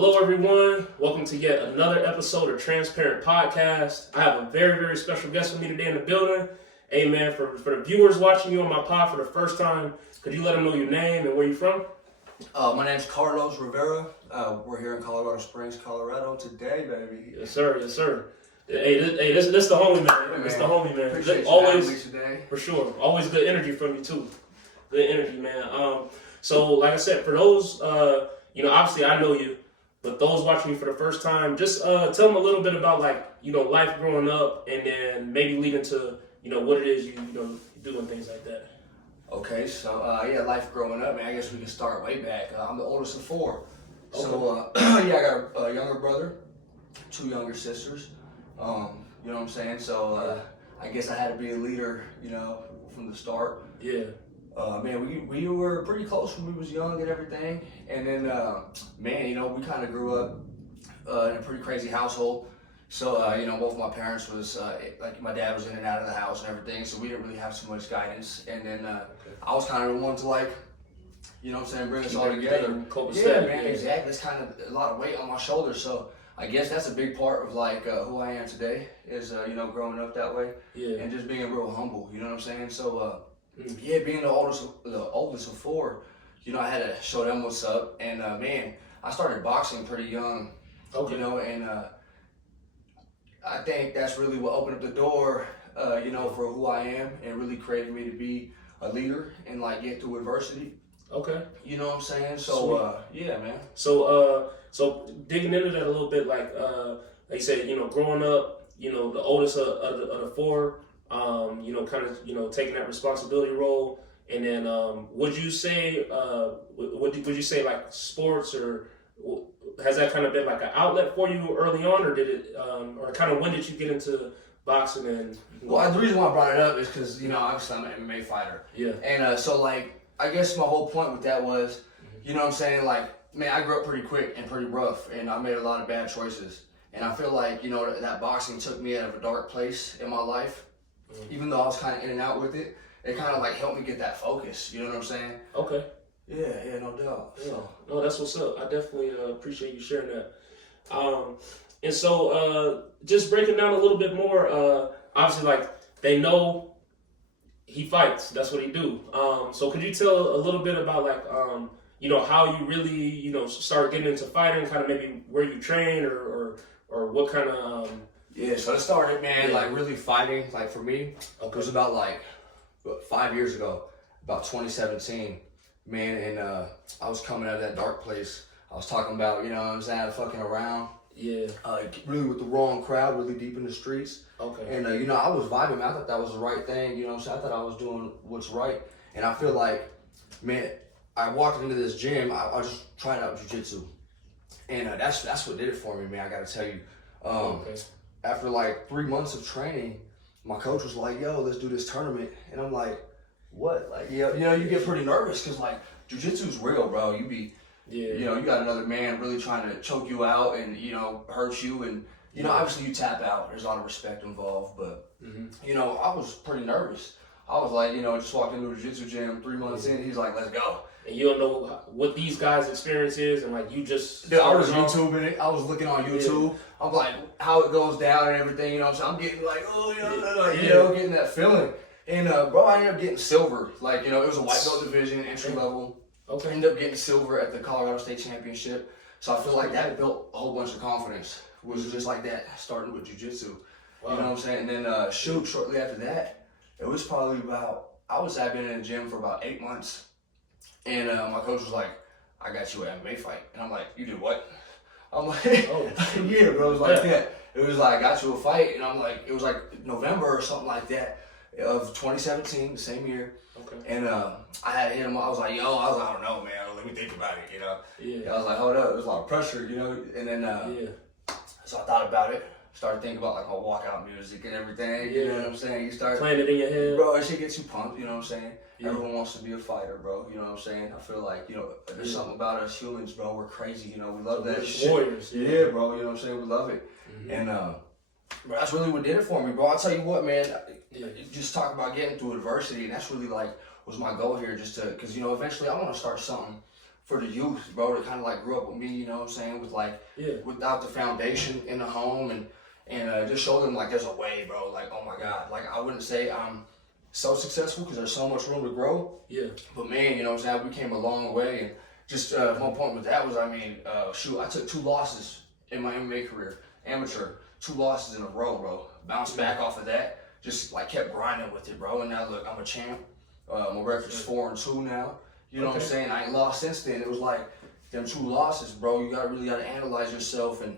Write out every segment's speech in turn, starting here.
Hello, everyone. Welcome to yet another episode of Transparent Podcast. I have a very, very special guest with me today in the building. Hey, man, for the viewers watching you on my pod for the first time, could you let them know your name and where you're from? My name's Carlos Rivera. We're here in Colorado Springs, Colorado today, baby. Yes, sir. Yes, sir. This the homie, man. This the homie, man. Appreciate Always, you today. for sure. Always good energy from you, too. Good energy, man. So, like I said, for those, obviously I know you, but those watching you for the first time, just tell them a little bit about, life growing up and then maybe lead into, what it is you do and things like that. Okay, so life growing up, man. I guess we can start way back. I'm the oldest of four. Okay. So, I got a younger brother, two younger sisters. You know what I'm saying? So, I guess I had to be a leader, from the start. Yeah. Man, we were pretty close when we was young and everything. And then, we kind of grew up in a pretty crazy household. So, both my parents was, my dad was in and out of the house and everything. So we didn't really have so much guidance. And then I was kind of the one to, bring us all together. Yeah, man, exactly. It's kind of a lot of weight on my shoulders. So I guess that's a big part of who I am today is, growing up that way. Yeah. And just being real humble, you know what I'm saying? So, being the oldest of four, I had to show them what's up. And I started boxing pretty young, and I think that's really what opened up the door, for who I am and really created me to be a leader and get through adversity. Okay. You know what I'm saying? So, man. So digging into that a little bit, like you said, growing up, the oldest of the four, taking that responsibility role, and then would you say like sports or has that kind of been like an outlet for you early on, or did it or kind of when did you get into boxing and? Well, the reason why I brought it up is because obviously I'm an MMA fighter. Yeah. And I guess my whole point with that was, what I'm saying, man, I grew up pretty quick and pretty rough, and I made a lot of bad choices, and I feel like that boxing took me out of a dark place in my life. Even though I was kind of in and out with it, it kind of helped me get that focus. You know what I'm saying? Okay. Yeah, no doubt. Yeah. No, that's what's up. I definitely appreciate you sharing that. And so just breaking down a little bit more, obviously, they know he fights. That's what he do. So could you tell a little bit about how you really started getting into fighting, kind of maybe where you train or what kind of Yeah, so it started, man, really fighting, for me, it was about, 5 years ago, about 2017, man, and I was coming out of that dark place. I was talking about, fucking around. Yeah. Really with the wrong crowd, really deep in the streets. Okay. And, I was vibing, man. I thought that was the right thing, I thought I was doing what's right. And I feel like, man, I walked into this gym, I just tried out jiu-jitsu. And that's what did it for me, man, I gotta tell you. Okay. After 3 months of training, my coach was like, yo, let's do this tournament. And I'm like, what? You get pretty nervous because jiu-jitsu's real, bro. You got another man really trying to choke you out and, hurt you. And, obviously you tap out. There's a lot of respect involved. But, I was pretty nervous. I was just walked into a jiu-jitsu gym 3 months in. He's like, let's go. And you don't know what these guys' experience is, and you just. Dude, I was YouTubing it. I was looking on YouTube. Yeah. I'm like, how it goes down and everything. So I'm getting getting that feeling. And bro, I ended up getting silver. It was a white belt division, entry level. Okay. I ended up getting silver at the Colorado State Championship. So I feel like that built a whole bunch of confidence. Was just like that, starting with jiu-jitsu. Wow. You know what I'm saying? And then shortly after that, it was probably about, I would say I've been in the gym for about 8 months. And my coach was like, I got you an MMA fight. And I'm like, you did what? I'm like, yeah, bro. It was like that. It was like, I got you a fight. And I'm like, it was November or something like that of 2017, the same year. Okay. And I had hit him. I was like, I don't know, man. Let me think about it, Yeah. I was like, hold up. There's a lot of pressure, And then, so I thought about it. Started thinking about my walkout music and everything. Yeah. You know what I'm saying? You start playing it in your head. Bro, that shit gets you pumped, you know what I'm saying? Yeah. Everyone wants to be a fighter, bro. You know what I'm saying? I feel like, there's something about us humans, bro. We're crazy, we love that shit. Warriors. Yeah, bro, you know what I'm saying? We love it. Mm-hmm. And bro, that's really what did it for me, bro. I'll tell you what, man. Just talk about getting through adversity, and that's really was my goal here, just to, because eventually I want to start something for the youth, bro, that kind of like grew up with me, you know what I'm saying, with like, without the foundation in the home, and just show them like there's a way, bro. Like, oh my God, like I wouldn't say I'm so successful because there's so much room to grow. Yeah. But man, you know what I'm saying, we came a long way. And just one point with that was, I mean, shoot, I took 2 losses in my MMA career, amateur, 2 losses in a row, bro. Bounced back off of that, just like kept grinding with it, bro. And now look, I'm a champ. My record's 4-2 now. You know what I'm saying? I ain't lost since then. It was like them 2 losses, bro. You really gotta analyze yourself and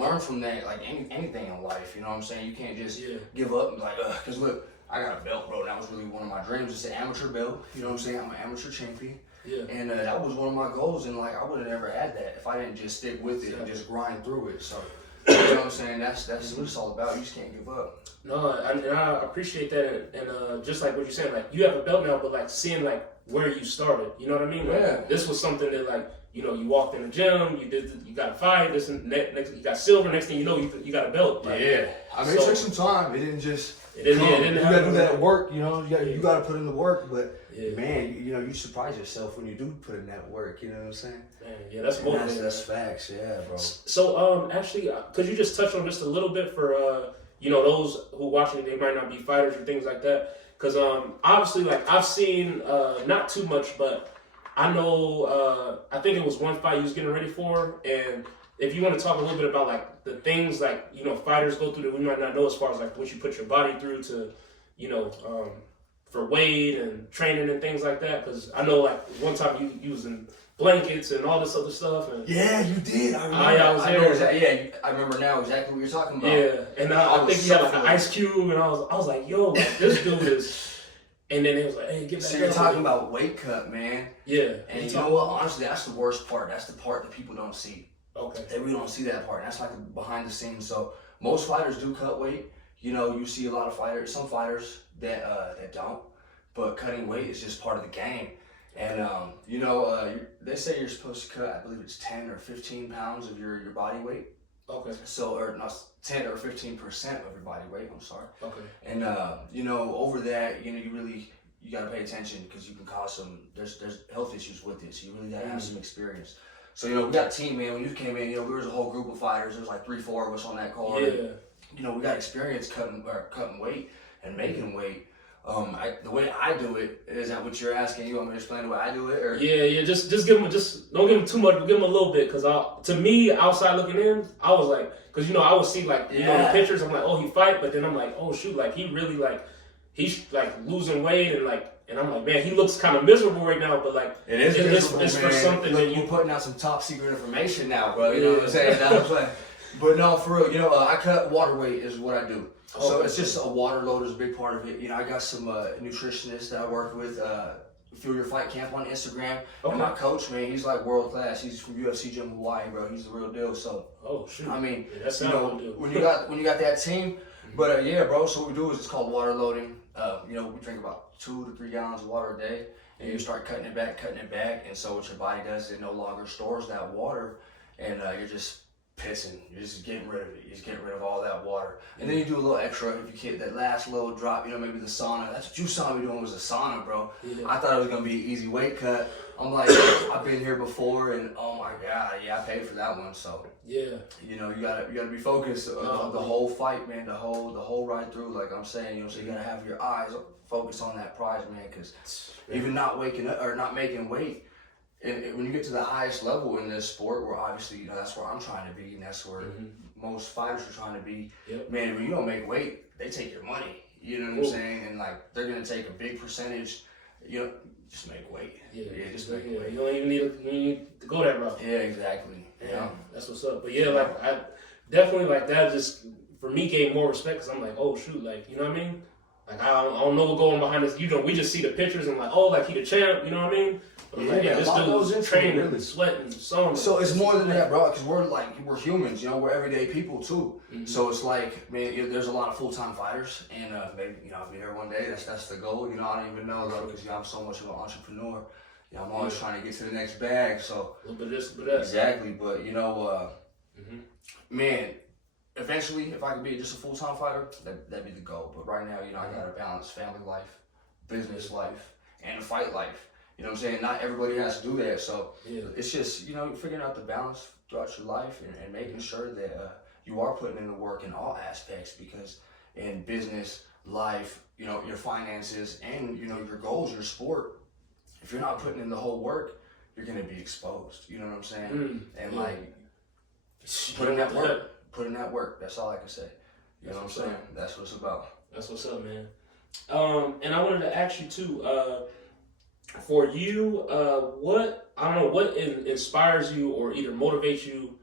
learn from that, like anything in life. You know what I'm saying? You can't just give up and like, cause look, I got a belt, bro. That was really one of my dreams. It's an amateur belt. You know what I'm saying? I'm an amateur champion. Yeah. And that was one of my goals. And like, I would have never had that if I didn't just stick with it and just grind through it. So, you know what I'm saying? That's what it's all about. You just can't give up. No, and I appreciate that. And just like what you're saying, like you have a belt now, but like seeing like where you started, you know what I mean? Like, this was something that like, you know, you walked in the gym, you got a fight, this and next, you got silver. Next thing you know, you got a belt. Like, I mean, it took some time. It didn't just. It didn't you gotta do that work, you know. You gotta put in the work, but man, you know, you surprise yourself when you do put in that work. You know what I'm saying? Man, yeah, that's motivating. That's facts, yeah, bro. So, actually, could you just touch on just a little bit for you know, those who watching, they might not be fighters or things like that, because obviously, like I've seen not too much, but I know I think it was one fight you was getting ready for, and if you want to talk a little bit about like the things like, you know, fighters go through that we might not know as far as like what you put your body through to, you know, for weight and training and things like that, because I know like one time you using blankets and all this other stuff. And yeah, you did. I remember. I was there. I remember now exactly what you're talking about. Yeah, and I think he had like an ice cube, and I was like, yo, like, this dude is. And then it was like, hey, get back. So you're talking about weight cut, man. Yeah. And you know what? Honestly, that's the worst part. That's the part that people don't see. Okay. That we don't see that part. That's like the behind the scenes. So most fighters do cut weight. You know, you see a lot of fighters, some fighters that don't. But cutting weight is just part of the game. And you know, they say you're supposed to cut, I believe it's 10 or 15 pounds of your body weight. Okay. So, or not 10 or 15% of your body weight. I'm sorry. Okay. And you know, over that, you know, you gotta pay attention because you can cause some. There's health issues with it. So you really gotta have some experience. So, you know, we got a team, man. When you came in, you know, there was a whole group of fighters. There was like 3-4 of us on that card. Yeah. And, you know, we got experience cutting weight and making weight. The way I do it, is that what you're asking? You want me to explain the way I do it? Or? Yeah. Just give him, just don't give him too much, but give him a little bit. Because to me, outside looking in, I was like, because you know, I would see like, you know, the pictures. I'm like, oh, he fight, but then I'm like, oh shoot, like he really like, he's like losing weight and like. And I'm like, man, he looks kind of miserable right now, but like, it's for something that you're putting out some top secret information now, bro. You know what I'm saying? That's what I'm saying. But no, for real, you know, I cut water weight is what I do. So it's just a water load is a big part of it. You know, I got some nutritionists that I work with. Fuel Your Fight Camp on Instagram. Okay. And my coach, man, he's like world class. He's from UFC Gym Hawaii, bro. He's the real deal. So, I mean, that's you know, when you got that team. But yeah, bro. So what we do is it's called water loading. You know, we drink about 2 to 3 gallons of water a day, and you start cutting it back, and so what your body does, it no longer stores that water, and you're just pissing. You're just getting rid of it. You're just getting rid of all that water, and then you do a little extra if you get that last little drop. You know, maybe the sauna. That's what you saw me doing was a sauna, bro. Yeah. I thought it was gonna be an easy weight cut. I'm like, I've been here before, and oh my god, yeah, I paid for that one. So yeah, you know, you gotta be focused on the whole fight, man, the whole ride through. Like I'm saying, you know, so you gotta have your eyes focused on that prize, man, because even not waking up or not making weight, and when you get to the highest level in this sport, where obviously, you know, that's where I'm trying to be, and that's where most fighters are trying to be. Yep. Man, when you don't make weight, they take your money. You know what I'm saying? And like they're gonna take a big percentage. You know, just make weight. Yeah, just make weight. You don't even need to go that route. Yeah, exactly. Yeah, that's what's up. But yeah, like I definitely like that. Just for me, gave more respect because I'm like, oh shoot, like you know what I mean? Like I don't know what's going behind this. You know, we just see the pictures and like, oh, like he the champ. You know what I mean? But like, yeah, this dude's training, really sweating, so. So it's more than that, bro. Because we're humans. You know, we're everyday people too. So it's like, man, you know, there's a lot of full-time fighters, and maybe you know I'll be here one day. That's the goal. You know, I don't even know though because you know, I'm so much of an entrepreneur. You know, I'm always trying to get to the next bag. So a little bit of this, a little bit of that. Exactly, but you know, man. Eventually, if I could be just a full-time fighter, that'd be the goal. But right now, you know, I gotta balance family life, business life, and fight life. You know what I'm saying? Not everybody has to do that. So Yeah. it's just, you know, figuring out the balance throughout your life and making sure that you are putting in the work in all aspects, because in business, life, you know, your finances and, you know, your goals, your sport, if you're not putting in the whole work, you're going to be exposed. You know what I'm saying? And like, put in that work. Put in that work. That's all I can say. You know what I'm saying? That's what it's about. That's what's up, man. And I wanted to ask you too, for you, what inspires you or either motivates you,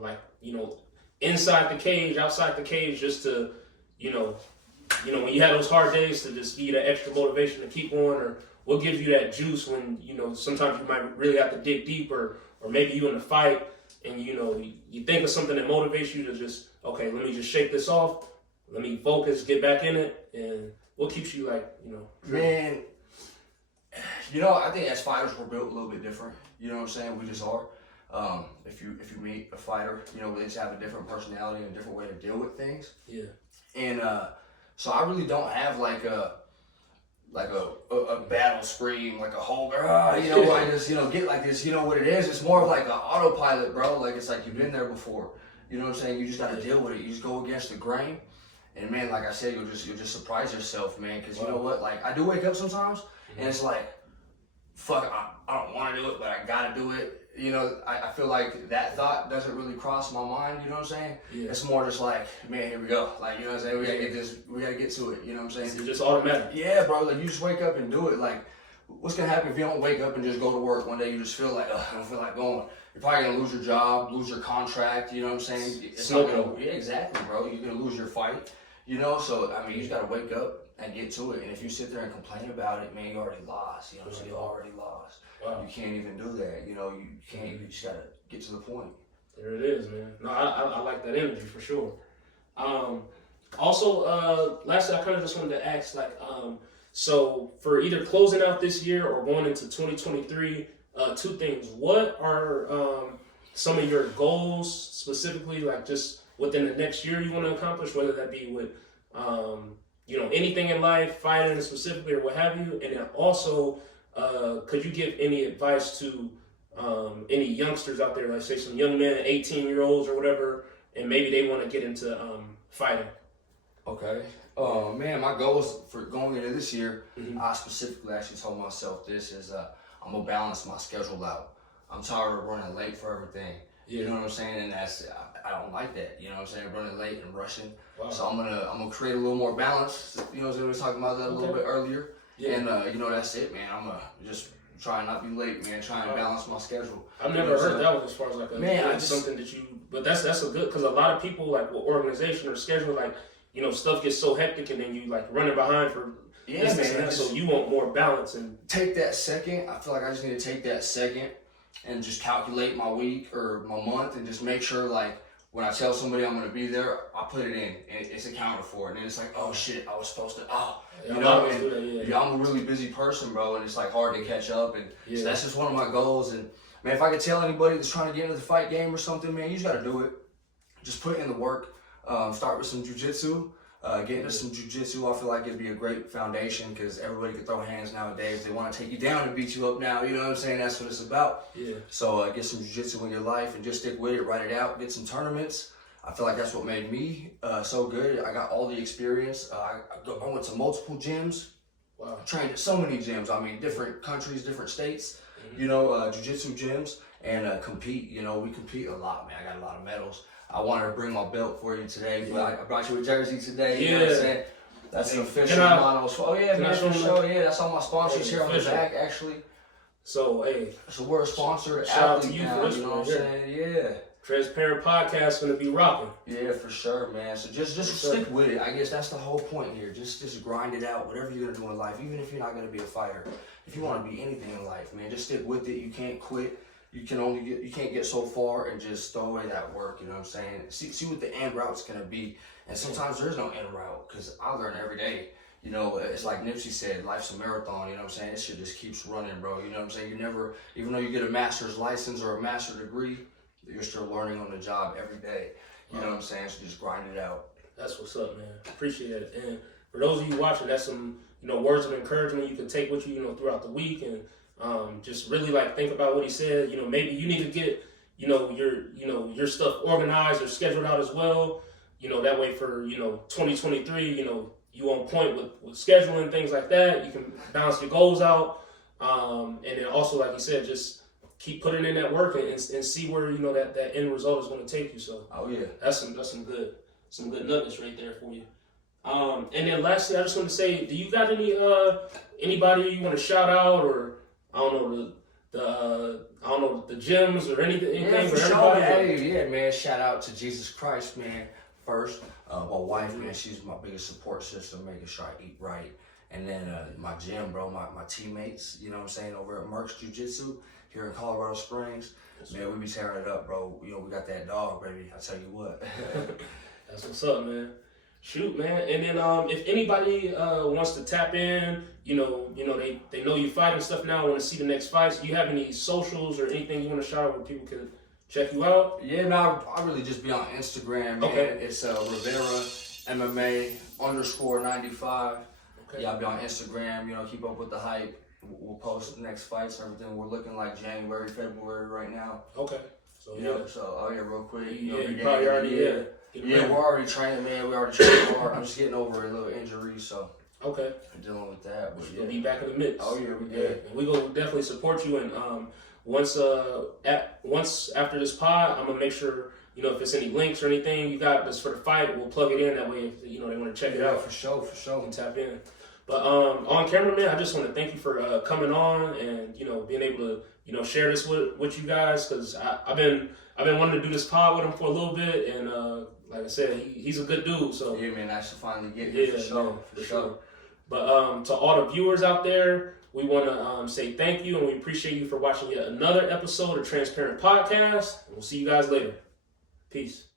like, you know, inside the cage, outside the cage, just to, you know, when you have those hard days, to just give you that extra motivation to keep going, or what gives you that juice when, you know, sometimes you might really have to dig deeper, or maybe you in a fight and, you know, you think of something that motivates you to just, okay, let me just shake this off, let me focus, get back in it, and what keeps you, like, you know? Man, you know, I think as fighters we're built a little bit different. You know what I'm saying? We just are. If you meet a fighter, you know, they just have a different personality and a different way to deal with things. Yeah. And so I really don't have like a battle scream, like a whole, you know, I just, you know, get like this. You know what it is? It's more of like an autopilot, bro. Like, it's like you've been there before. You know what I'm saying? You just got to deal with it. You just go against the grain. And man, like I said, you'll just surprise yourself, man. Because you know what? Like, I do wake up sometimes, and it's like, fuck, I don't want to do it, but I gotta do it. You know, I feel like that thought doesn't really cross my mind. You know what I'm saying? Yeah. It's more just like, man, here we go. Like, you know what I'm saying? We gotta get to it. You know what I'm saying? It's just automatic. Yeah, bro. Like, you just wake up and do it. Like, what's gonna happen if you don't wake up and just go to work one day? You just feel like, I don't feel like going. You're probably gonna lose your job, lose your contract. You know what I'm saying? It's not gonna. Yeah, exactly, bro. You're gonna lose your fight. You know, so I mean, you just gotta wake up and get to it. And if you sit there and complain about it, man, you already lost. You know what I'm saying? You already lost. Wow. You can't even do that. You know, you can't. You just gotta get to the point. There it is, man. No, I like that energy for sure. Also, lastly, I kind of just wanted to ask, like, so for either closing out this year or going into 2023, two things. What are some of your goals specifically, like just within the next year you want to accomplish, whether that be with, you know, anything in life, fighting specifically or what have you, and then also, could you give any advice to any youngsters out there, like say some young men, 18-year-olds or whatever, and maybe they want to get into fighting? Okay. Man, my goals for going into this year, I specifically actually told myself this is I'm gonna balance my schedule out. I'm tired of running late for everything. You know what I'm saying? And that's I don't like that. You know what I'm saying? Running late and rushing. Wow. So I'm gonna create a little more balance. You know what I'm saying? We were talking about that a little bit earlier. Yeah. And you know, that's it, man. I'm gonna just try and not be late, man. Try and balance my schedule. I've never heard that one as far as like something that you. But that's a good, because a lot of people, like with organization or schedule, like, you know, stuff gets so hectic and then you like running behind for this and that. So you want more balance and take that second. I feel like I just need to take that second and just calculate my week or my month and just make sure, like, when I tell somebody I'm gonna be there, I put it in and it's accounted for. And then it's like, oh shit, I was supposed to. You know, and I'm a really busy person, bro, and it's like hard to catch up. And so that's just one of my goals. And man, if I could tell anybody that's trying to get into the fight game or something, man, you just gotta do it. Just put in the work. Start with some jiu-jitsu. Get into some jiu-jitsu. I feel like it'd be a great foundation because everybody can throw hands nowadays. They want to take you down and beat you up now. You know what I'm saying? That's what it's about. Yeah. So get some jiu-jitsu in your life and just stick with it. Write it out. Get some tournaments. I feel like that's what made me so good. I got all the experience. I went to multiple gyms. Wow. Trained at so many gyms. I mean, different countries, different states. You know, jiu-jitsu gyms and compete. You know, we compete a lot, man. I got a lot of medals. I wanted to bring my belt for you today, but I brought you a jersey today. You know what I'm saying? That's an official model. Oh yeah, man, for sure. Yeah, that's all my sponsors here on the back, actually. So hey, so we're a sponsored shout out to athlete you now. for this, you know what I'm saying? Yeah. Transparent Podcast gonna be rocking. Yeah, for sure, man. So just stick with it. I guess that's the whole point here. Just grind it out. Whatever you're gonna do in life, even if you're not gonna be a fighter, if you want to be anything in life, man, just stick with it. You can't quit. You can't get so far and just throw away that work. You know what I'm saying? See what the end route's gonna be. And sometimes there is no end route because I learn every day. You know, it's like Nipsey said, life's a marathon. You know what I'm saying? This shit just keeps running, bro. You know what I'm saying? You never, even though you get a master's license or a master's degree, you're still learning on the job every day. You know what I'm saying? So just grind it out. That's what's up, man. Appreciate it. And for those of you watching, that's some, you know, words of encouragement you can take with you, you know, throughout the week. And Just really like think about what he said. Maybe you need to get your stuff organized or scheduled out as well. That way for 2023, you on point with scheduling things like that. You can balance your goals out, and then also like you said, just keep putting in that work and see where that end result is going to take you. So that's some good nuggets right there for you. And then lastly, I just want to say, do you got anybody you want to shout out, or I don't know the gyms or anything? Yeah, for for sure. everybody? Hey, yeah, man. Shout out to Jesus Christ, man. First, my wife, man, she's my biggest support system, making sure I eat right. And then my gym, bro, my teammates, you know what I'm saying, over at Merck's Jiu-Jitsu here in Colorado Springs. Man, we be tearing it up, bro. We got that dog, baby. I tell you what. That's what's up, man. Shoot, man. And then if anybody wants to tap in, they know you fight and stuff now, want to see the next fights. Do you have any socials or anything you want to shout out where people can check you out? Yeah, man, I really just be on Instagram, man. Okay. It's Rivera MMA _95. Okay. Yeah, I'll be on Instagram, keep up with the hype. We'll post the next fights, everything. We're looking like January, February right now. Okay. So Real quick. you probably already Yeah, we're already training, man. We already training hard. I'm just getting over a little injury, so okay. I'm dealing with that. But We'll be back in the mix. Oh yeah, we good. And we gonna definitely support you. And once after this pod, I'm gonna make sure if there's any links or anything you got that's for the fight, we'll plug it in. That way, if they want to check it out, for sure. you can tap in. But on camera, man, I just want to thank you for coming on and being able to share this with you guys, because I've been wanting to do this pod with him for a little bit, and like I said, he's a good dude. So yeah, man, I should finally get here for sure. Man, for sure. But to all the viewers out there, we want to say thank you, and we appreciate you for watching yet another episode of Transparent Podcast. And we'll see you guys later. Peace.